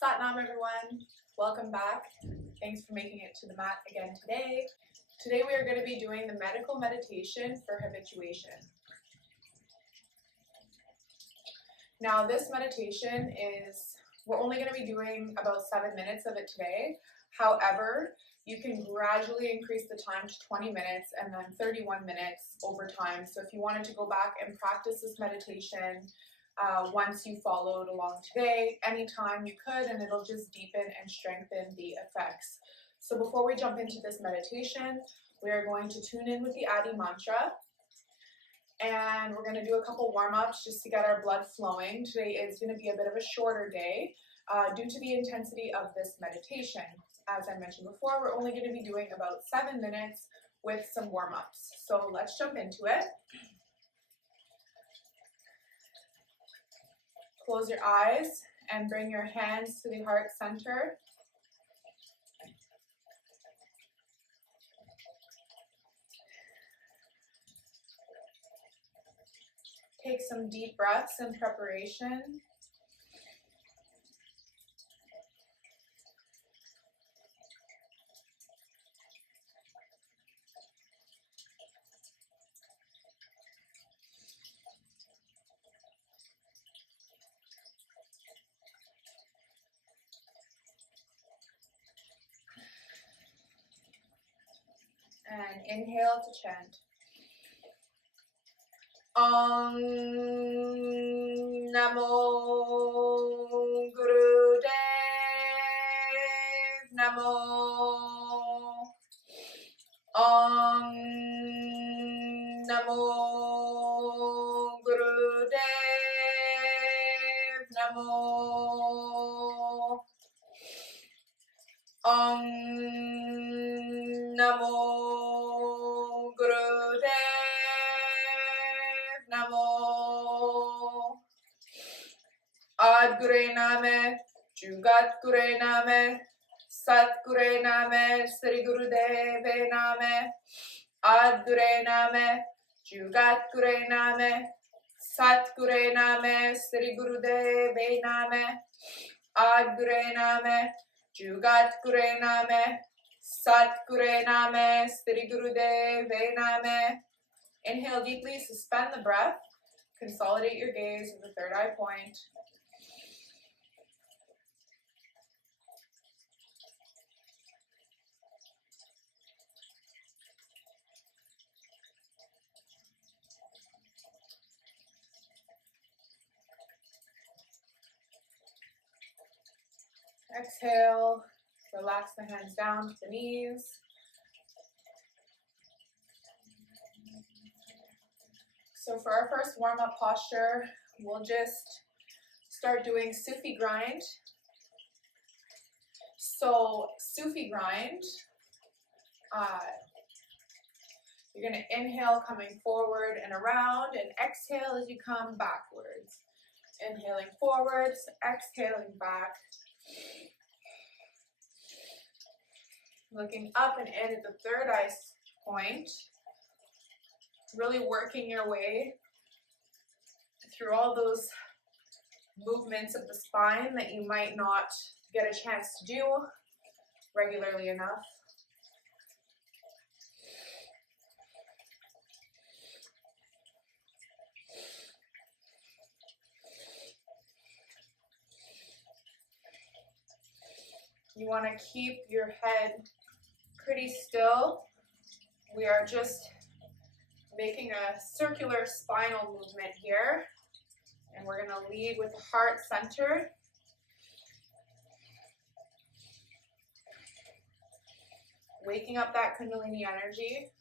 Satnam everyone, welcome back. Thanks for making it to the mat again today. Today we are going to be doing the medical meditation for habituation. Now this meditation we're only going to be doing about 7 minutes of it today. However, you can gradually increase the time to 20 minutes and then 31 minutes over time. So if you wanted to go back and practice this meditation once you followed along today, anytime you could, and it'll just deepen and strengthen the effects. So before we jump into this meditation, we are going to tune in with the Adi mantra, and we're going to do a couple warm-ups just to get our blood flowing. Today is going to be a bit of a shorter day due to the intensity of this meditation. As I mentioned before, we're only going to be doing about 7 minutes with some warm-ups. So let's jump into it. Close your eyes and bring your hands to the heart center. Take some deep breaths in preparation. And inhale to chant. Om Namo Gurudev Namo. Om Namo Gurudev Namo. Om Namo Gurudev Namo. Ad Gure Name, Jugat Gure Name, Sat Gure Name, Sri Gurudeve Name. Ad Gure Name, Jugat Gure Name, Sat Gure Name, Sri Gurudeve Name. Ad Gure Name, Jugat Gure Name, Sat Gure Name, Sri Gurudeve Name. Inhale deeply, suspend the breath, consolidate your gaze with the third eye point. Exhale, relax the hands down to the knees. So for our first warm-up posture, we'll just start doing Sufi grind. So Sufi grind, you're going to inhale coming forward and around, and exhale as you come backwards. Inhaling forwards, exhaling back. Looking up and in at the third eye point. Really working your way through all those movements of the spine that you might not get a chance to do regularly enough. You want to keep your head pretty still. We are just making a circular spinal movement here, and we're going to lead with the heart center. Waking up that Kundalini energy.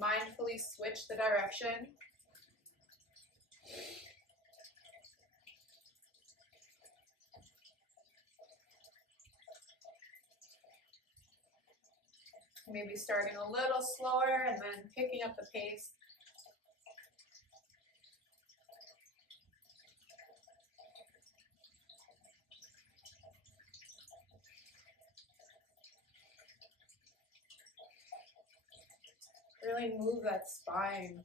mindfully switch the direction. Maybe starting a little slower and then picking up the pace. Really move that spine.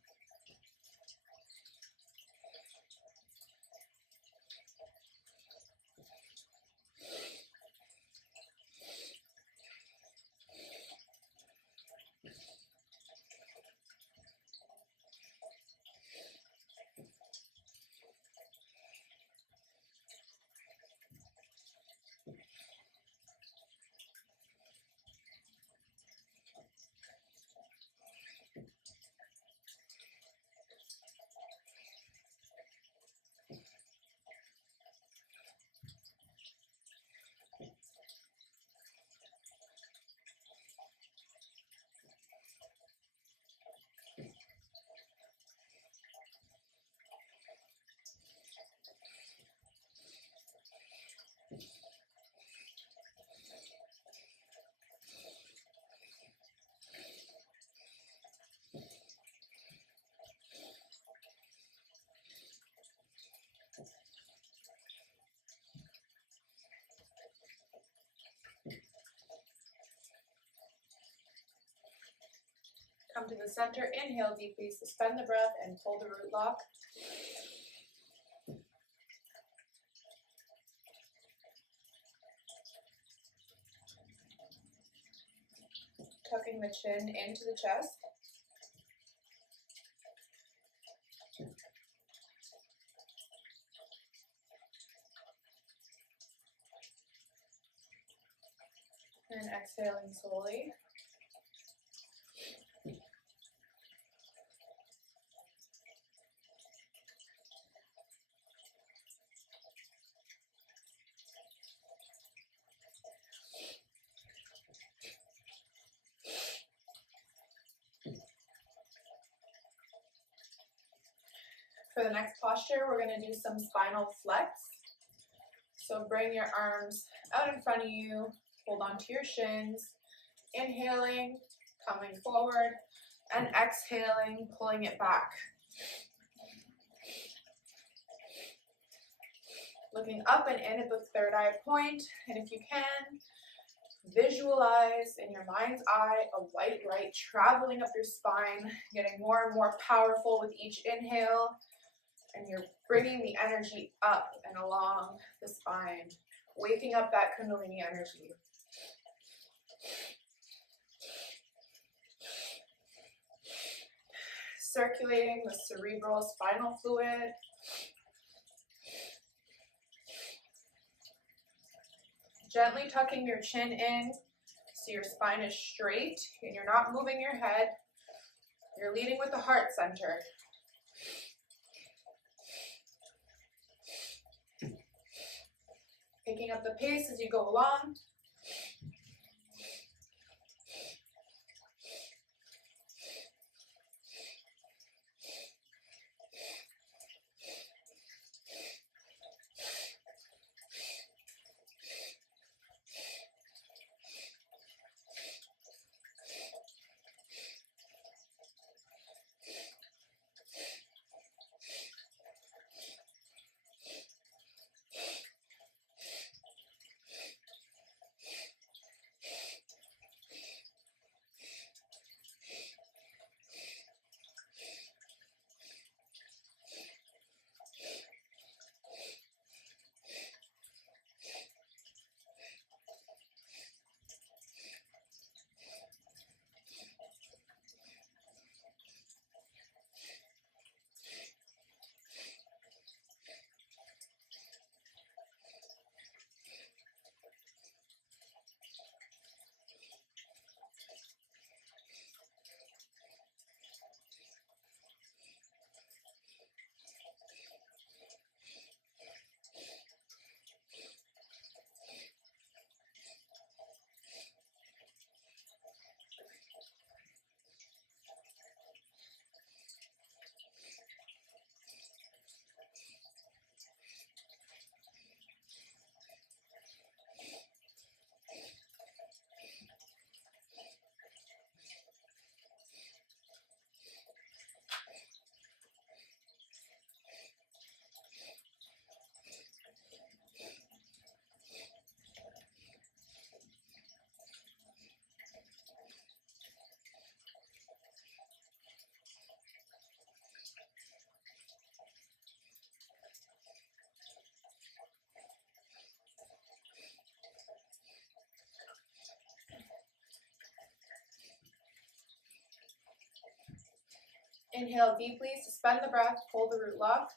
Come to the center, inhale deeply, suspend the breath, and pull the root lock. Tucking the chin into the chest. And exhaling slowly. For the next posture, we're going to do some spinal flex. So bring your arms out in front of you, hold on to your shins, inhaling, coming forward, and exhaling, pulling it back. Looking up and in at the third eye point, and if you can, visualize in your mind's eye a white light traveling up your spine, getting more and more powerful with each inhale. And you're bringing the energy up and along the spine, waking up that Kundalini energy. Circulating the cerebral spinal fluid. Gently tucking your chin in so your spine is straight and you're not moving your head. You're leading with the heart center. Picking up the pace as you go along. Inhale deeply, suspend the breath, hold the root lock.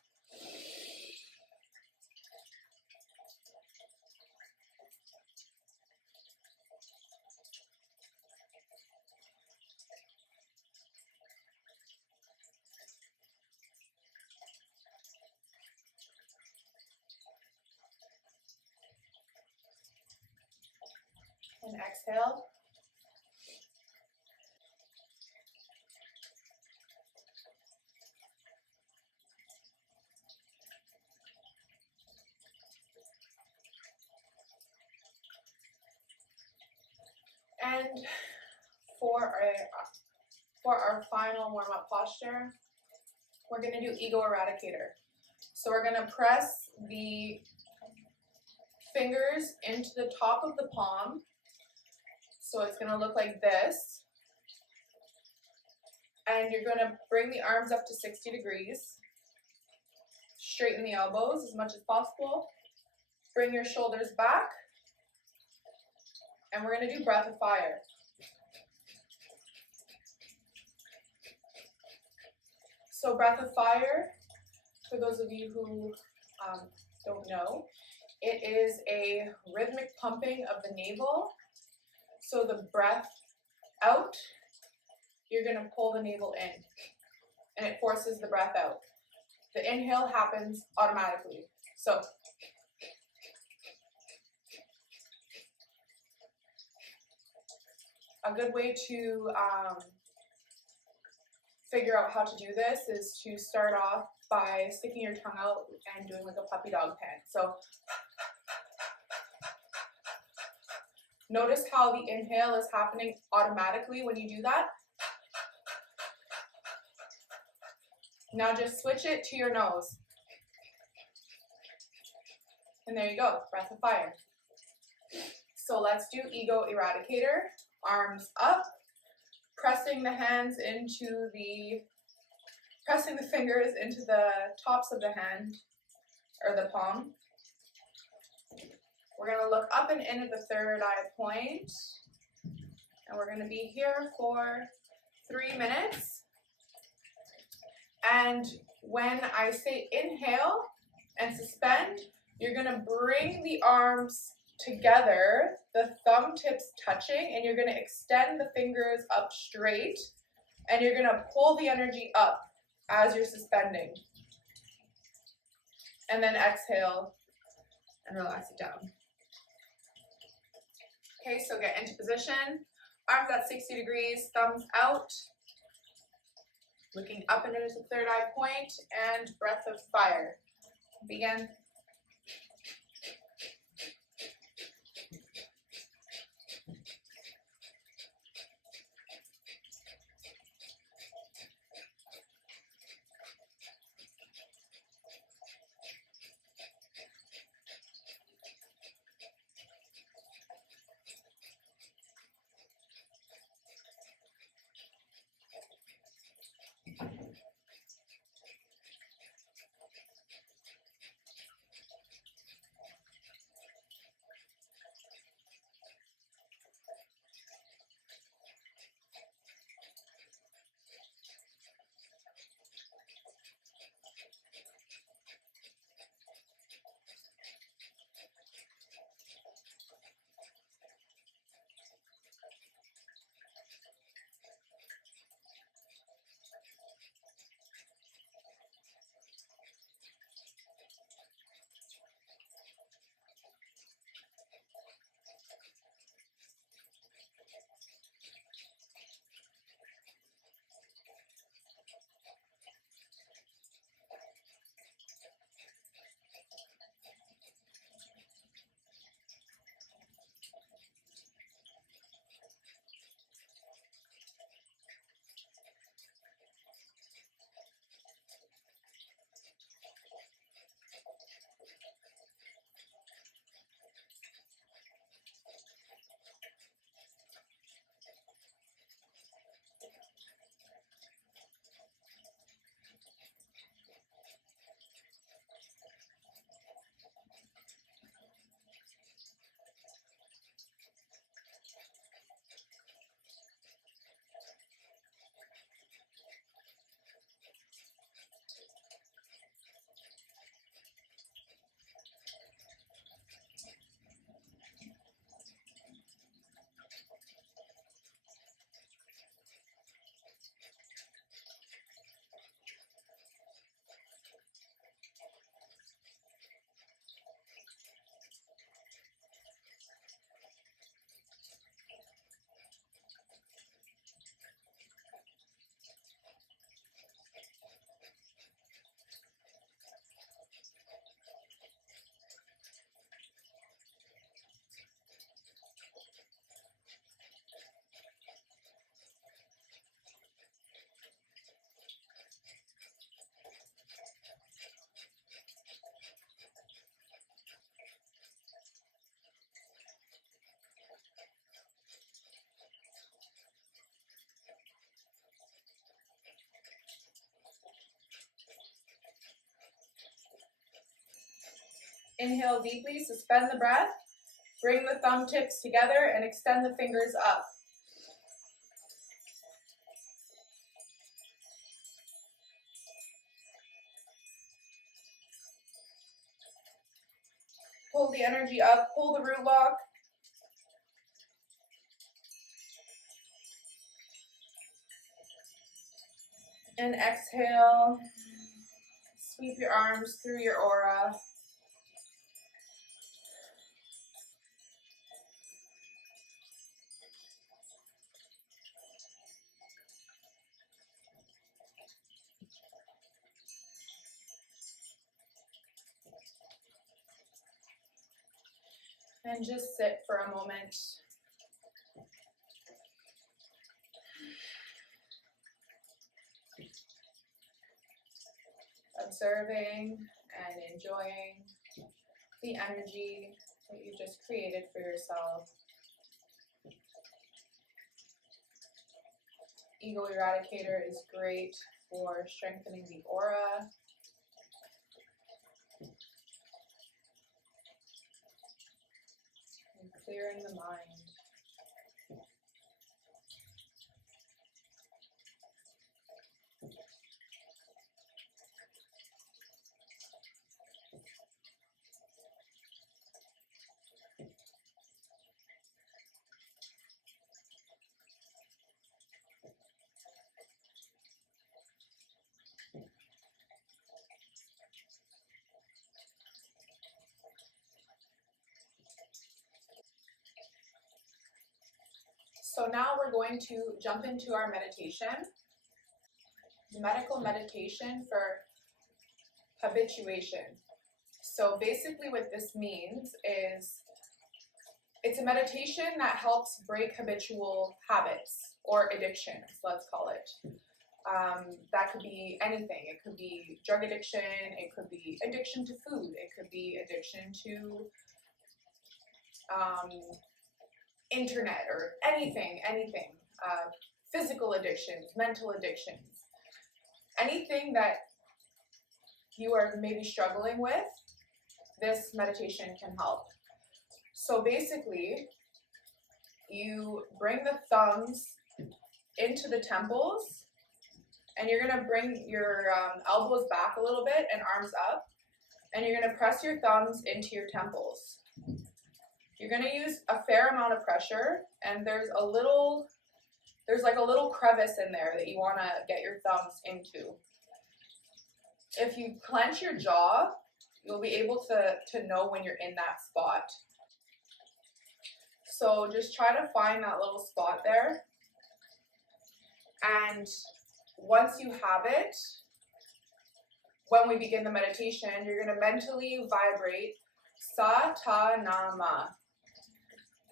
And exhale. And for our final warm-up posture, we're going to do ego eradicator. So we're going to press the fingers into the top of the palm. So it's going to look like this. And you're going to bring the arms up to 60 degrees. Straighten the elbows as much as possible. Bring your shoulders back. And we're going to do breath of fire. So breath of fire, for those of you who don't know, it is a rhythmic pumping of the navel. So the breath out, you're going to pull the navel in, and it forces the breath out. The inhale happens automatically. So a good way to figure out how to do this is to start off by sticking your tongue out and doing like a puppy dog pant. So notice how the inhale is happening automatically when you do that. Now just switch it to your nose. And there you go, breath of fire. So let's do ego eradicator. Arms up, pressing the fingers into the tops of the hand, or the palm. We're going to look up and in at the third eye point, and we're going to be here for 3 minutes. And when I say inhale and suspend, you're going to bring the arms together, the thumb tips touching, and you're going to extend the fingers up straight, and you're going to pull the energy up as you're suspending. And then exhale and relax it down. Okay, so get into position. Arms at 60 degrees, thumbs out. Looking up and into the third eye point, and breath of fire. Begin. Inhale deeply, suspend the breath, bring the thumb tips together and extend the fingers up. Pull the energy up, pull the root lock. And exhale, sweep your arms through your aura. And just sit for a moment. Observing and enjoying the energy that you just created for yourself. Ego eradicator is great for strengthening the aura. And clearing the mind. So now we're going to jump into our meditation. Medical meditation for habituation. So basically what this means is it's a meditation that helps break habitual habits or addictions, let's call it. That could be anything. It could be drug addiction, it could be addiction to food, it could be addiction to internet or anything. Physical addictions, mental addictions, anything that you are maybe struggling with, this meditation can help. So basically, you bring the thumbs into the temples, and you're going to bring your elbows back a little bit and arms up, and you're going to press your thumbs into your temples. You're going to use a fair amount of pressure, and there's like a little crevice in there that you want to get your thumbs into. If you clench your jaw, you'll be able to know when you're in that spot. So just try to find that little spot there. And once you have it, when we begin the meditation, you're going to mentally vibrate Sa Ta Na Ma.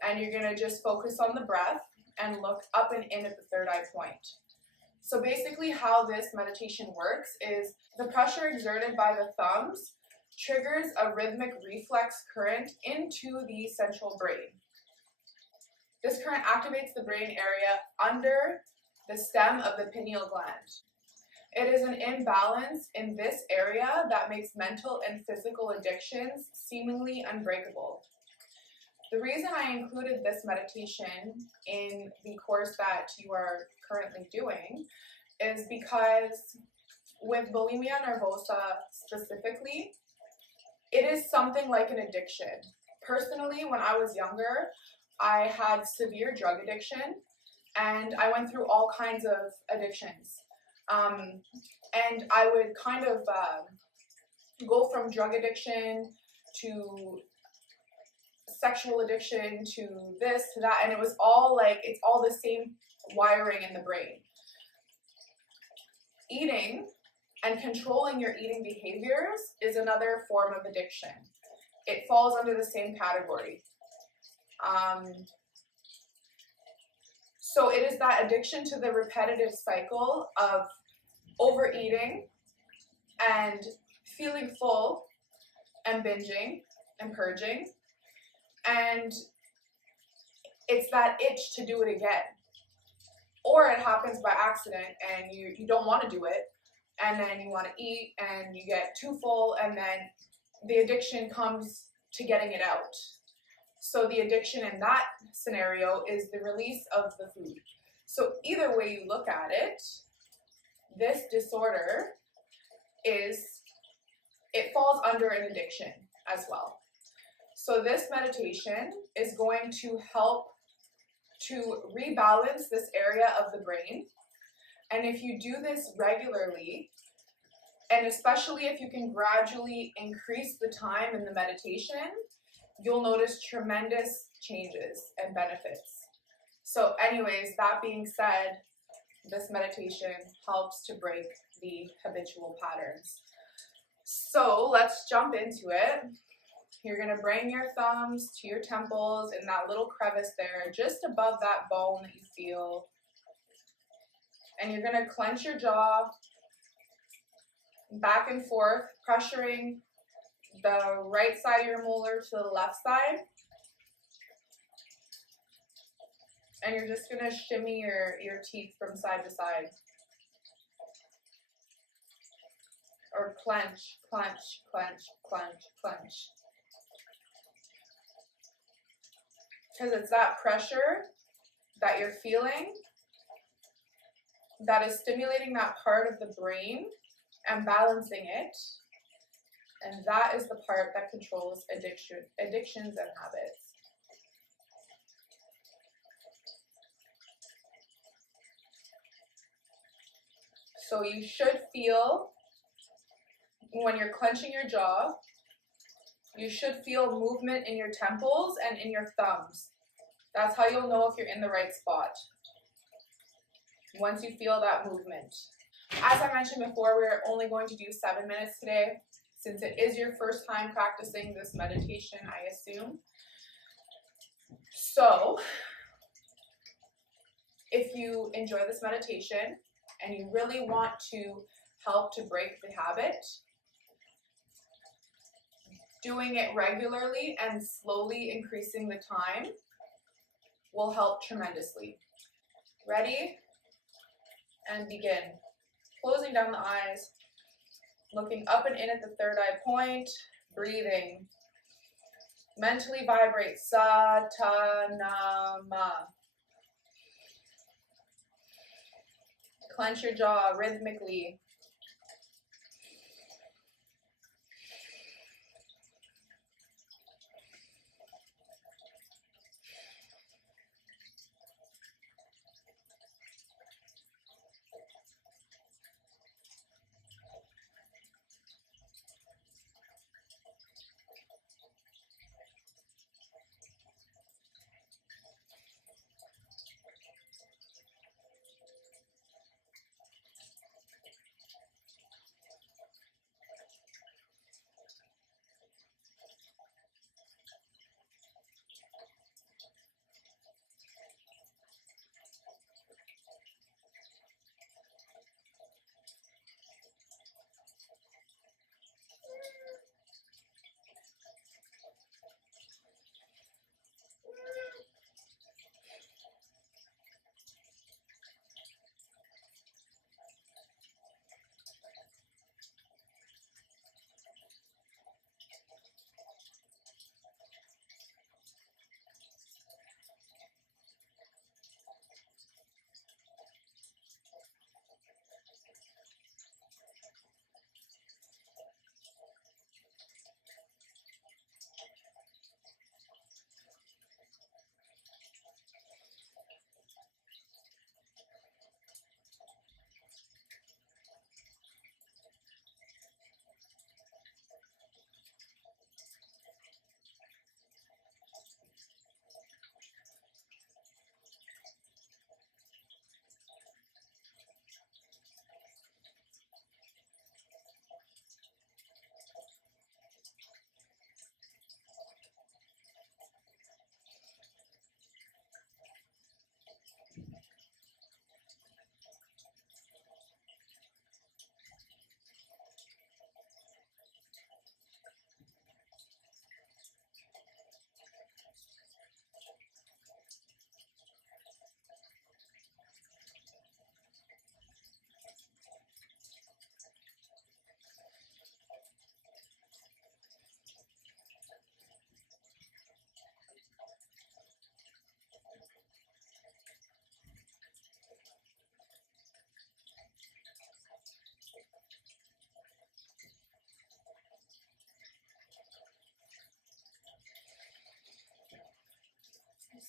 And you're going to just focus on the breath and look up and in at the third eye point. So basically how this meditation works is the pressure exerted by the thumbs triggers a rhythmic reflex current into the central brain. This current activates the brain area under the stem of the pineal gland. It is an imbalance in this area that makes mental and physical addictions seemingly unbreakable. The reason I included this meditation in the course that you are currently doing is because with bulimia nervosa specifically, it is something like an addiction. Personally, when I was younger, I had severe drug addiction, and I went through all kinds of addictions. And I would kind of go from drug addiction to sexual addiction to this, to that, and it was all like, it's all the same wiring in the brain. Eating and controlling your eating behaviors is another form of addiction. It falls under the same category. So it is that addiction to the repetitive cycle of overeating and feeling full and binging and purging. And it's that itch to do it again. Or it happens by accident and you don't want to do it, and then you want to eat and you get too full, and then the addiction comes to getting it out. So the addiction in that scenario is the release of the food. So either way you look at it, this disorder it falls under an addiction as well. So this meditation is going to help to rebalance this area of the brain. And if you do this regularly, and especially if you can gradually increase the time in the meditation, you'll notice tremendous changes and benefits. So anyways, that being said, this meditation helps to break the habitual patterns. So let's jump into it. You're going to bring your thumbs to your temples in that little crevice there, just above that bone that you feel. And you're going to clench your jaw back and forth, pressuring the right side of your molar to the left side. And you're just going to shimmy your teeth from side to side. Or clench, clench, clench, clench, clench. Because it's that pressure that you're feeling that is stimulating that part of the brain and balancing it. And that is the part that controls addictions and habits. So you should feel, when you're clenching your jaw, you should feel movement in your temples and in your thumbs. That's how you'll know if you're in the right spot, once you feel that movement. As I mentioned before, we're only going to do 7 minutes today, since it is your first time practicing this meditation, I assume. So, if you enjoy this meditation and you really want to help to break the habit, doing it regularly and slowly increasing the time will help tremendously. Ready? And begin. Closing down the eyes, looking up and in at the third eye point, breathing. Mentally vibrate sa, ta, na, ma. Clench your jaw rhythmically.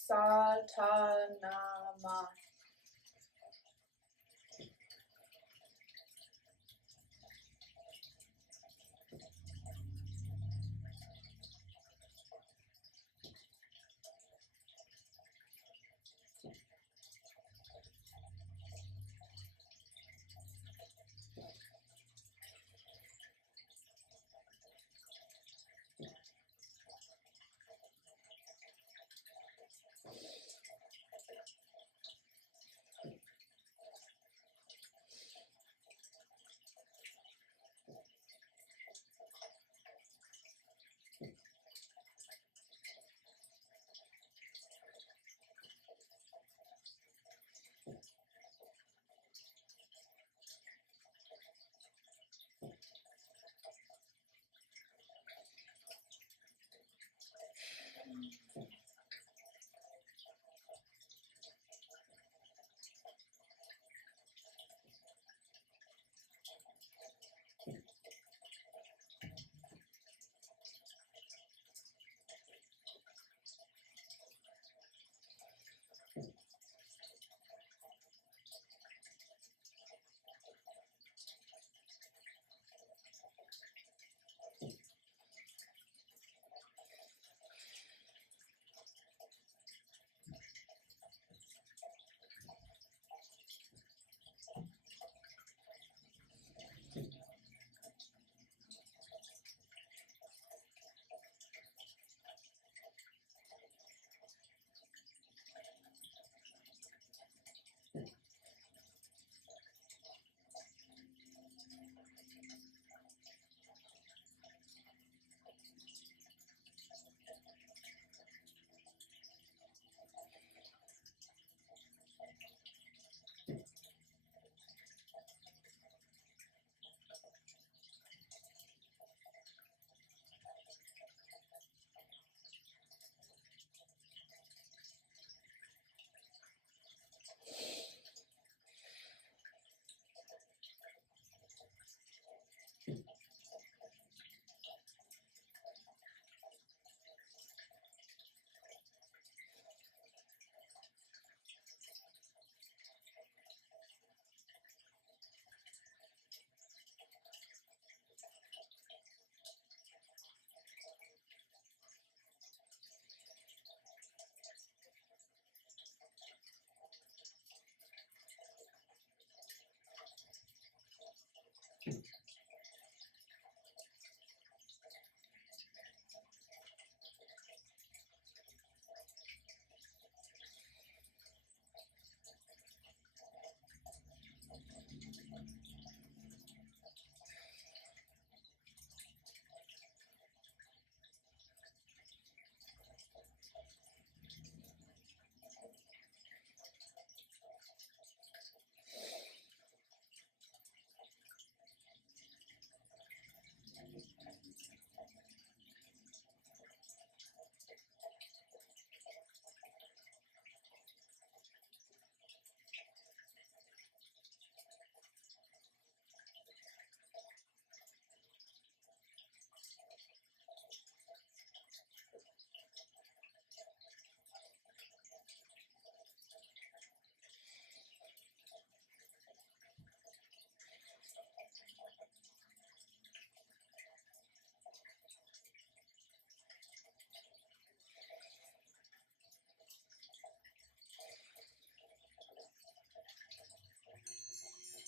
Satanama.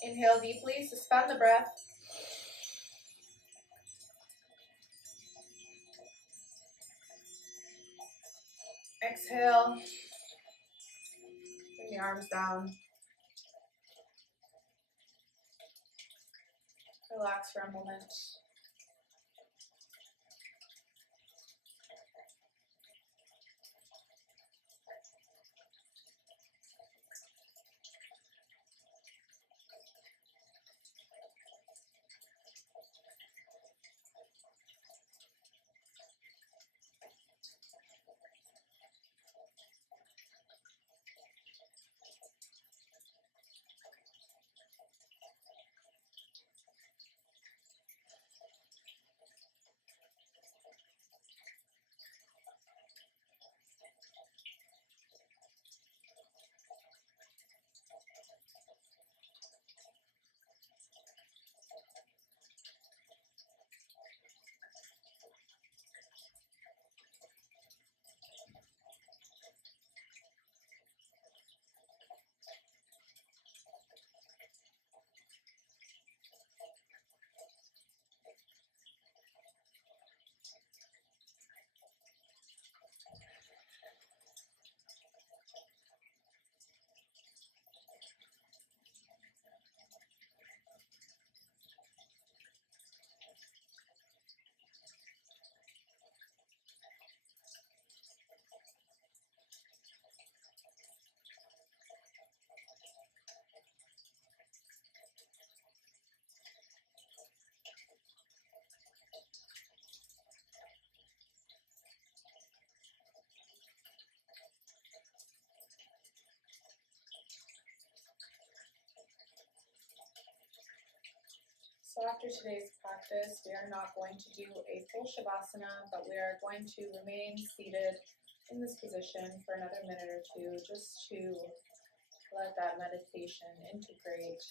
Inhale deeply, suspend the breath. Exhale, bring the arms down. Relax for a moment. So after today's practice, we are not going to do a full Shavasana, but we are going to remain seated in this position for another minute or two, just to let that meditation integrate.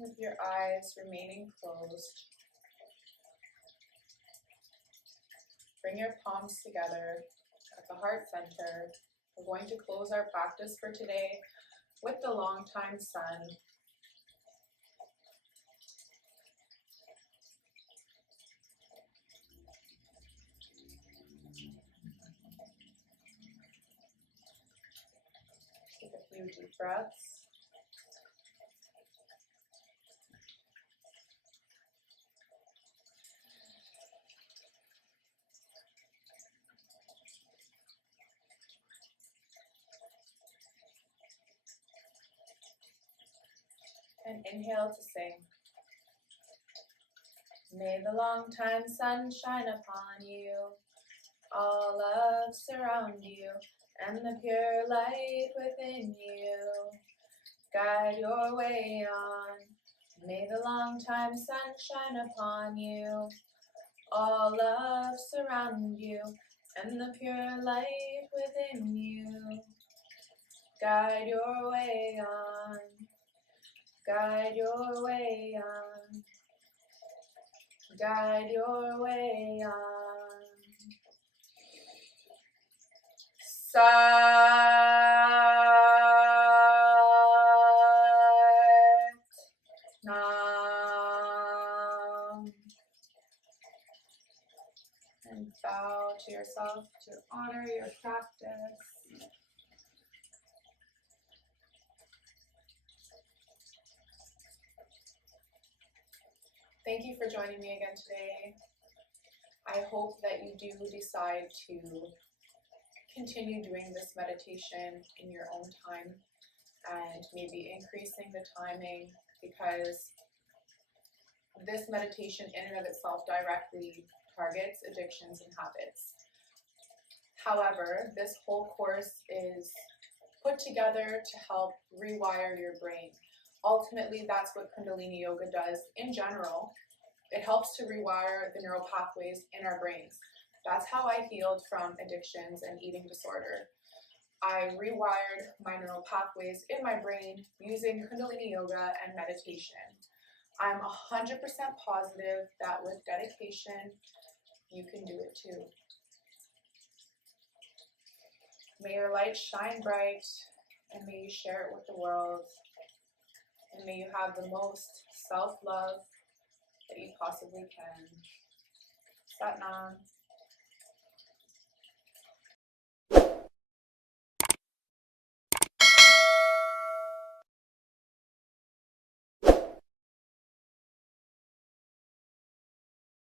With your eyes remaining closed, bring your palms together at the heart center. We're going to close our practice for today with the long time sun. Take a few deep breaths. And inhale to sing. May the long time sun shine upon you, all love surround you, and the pure light within you guide your way on. May the long time sun shine upon you, all love surround you, and the pure light within you guide your way on. Guide your way on. Guide your way on. Sat Nam. And bow to yourself to honor your practice. Thank you for joining me again today. I hope that you do decide to continue doing this meditation in your own time and maybe increasing the timing, because this meditation in and of itself directly targets addictions and habits. However, this whole course is put together to help rewire your brain. Ultimately, that's what Kundalini Yoga does in general. It helps to rewire the neural pathways in our brains. That's how I healed from addictions and eating disorder. I rewired my neural pathways in my brain using Kundalini yoga and meditation. I'm 100% positive that with dedication, you can do it too. May your light shine bright, and may you share it with the world, and may you have the most self-love that you possibly can. Sat Nam.